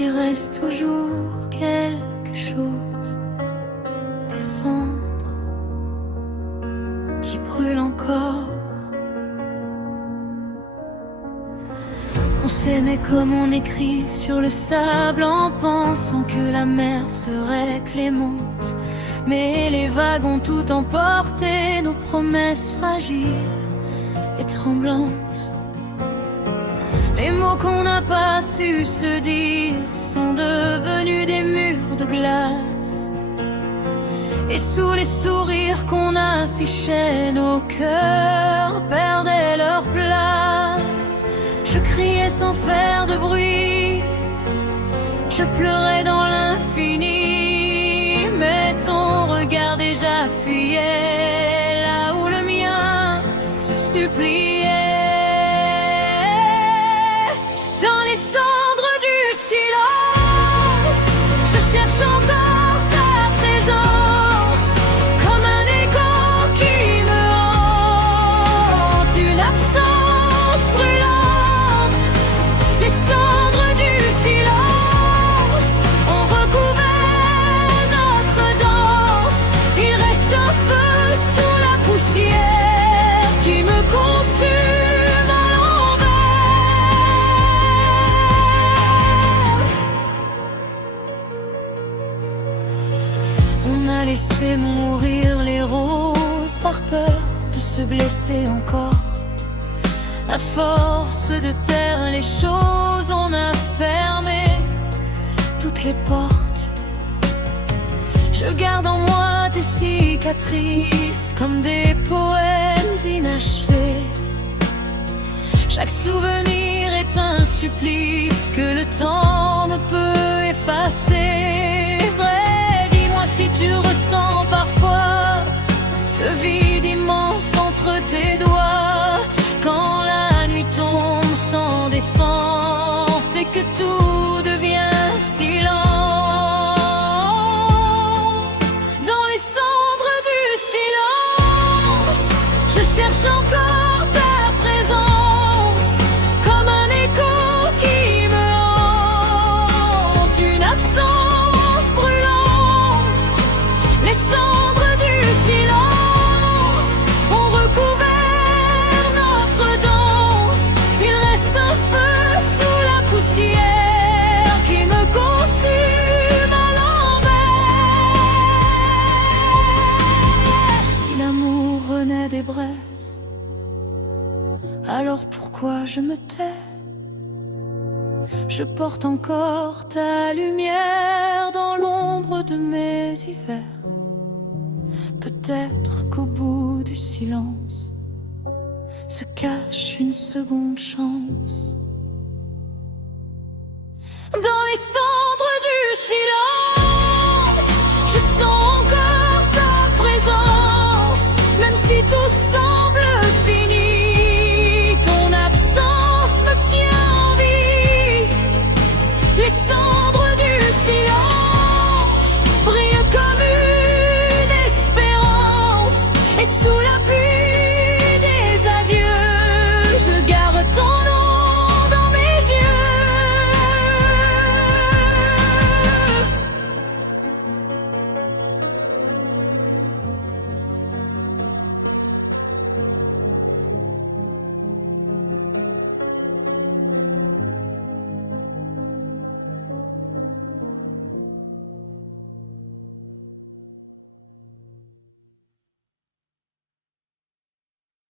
il reste toujours quelque chose, des cendres qui brûlent encore. On s'aimait comme on écrit sur le sable en pensant que la mer serait clémente. Mais les vagues ont tout emporté, nos promesses fragiles et tremblantes. Les mots qu'on n'a pas su se dire sont devenus des murs de glace. Et sous les sourires qu'on affichait, nos cœurs perdaient leur place. Je criais sans faire de bruit, je pleurais dans l'infini, mais ton regard déjà fuyait là où le mien suppliait. Dans les cendres du silence, je cherche encore ta présence, comme un écho qui me hante, une absence brûlante. Les cendres du silence ont recouvert notre danse. Il reste un feu sous la poussière qui me consume à l'envers. On a laissé mourir les roses par peur de se blesser encore. À force de taire les choses, on a fermé toutes les portes. Je garde en moi des cicatrices comme des poèmes inachevés. Chaque souvenir est un supplice que le temps ne peut effacer. Vrai, dis-moi si tu ressens parfois ce vide immense entre tes doigts. Quand la nuit tombe sans défense et que tout devient silence. Dans les cendres du silence, je cherche encore ta présence, comme un écho qui me hante, une absence brûlante. Les cendres du silence ont recouvert notre danse. Il reste un feu sous la poussière qui me consume à l'envers. Si l'amour renaît des braises, alors pourquoi je me tais? Je porte encore ta lumière dans l'ombre de mes hivers. Peut-être qu'au bout du silence se cache une seconde chance. Dans les cendres du silence, je sens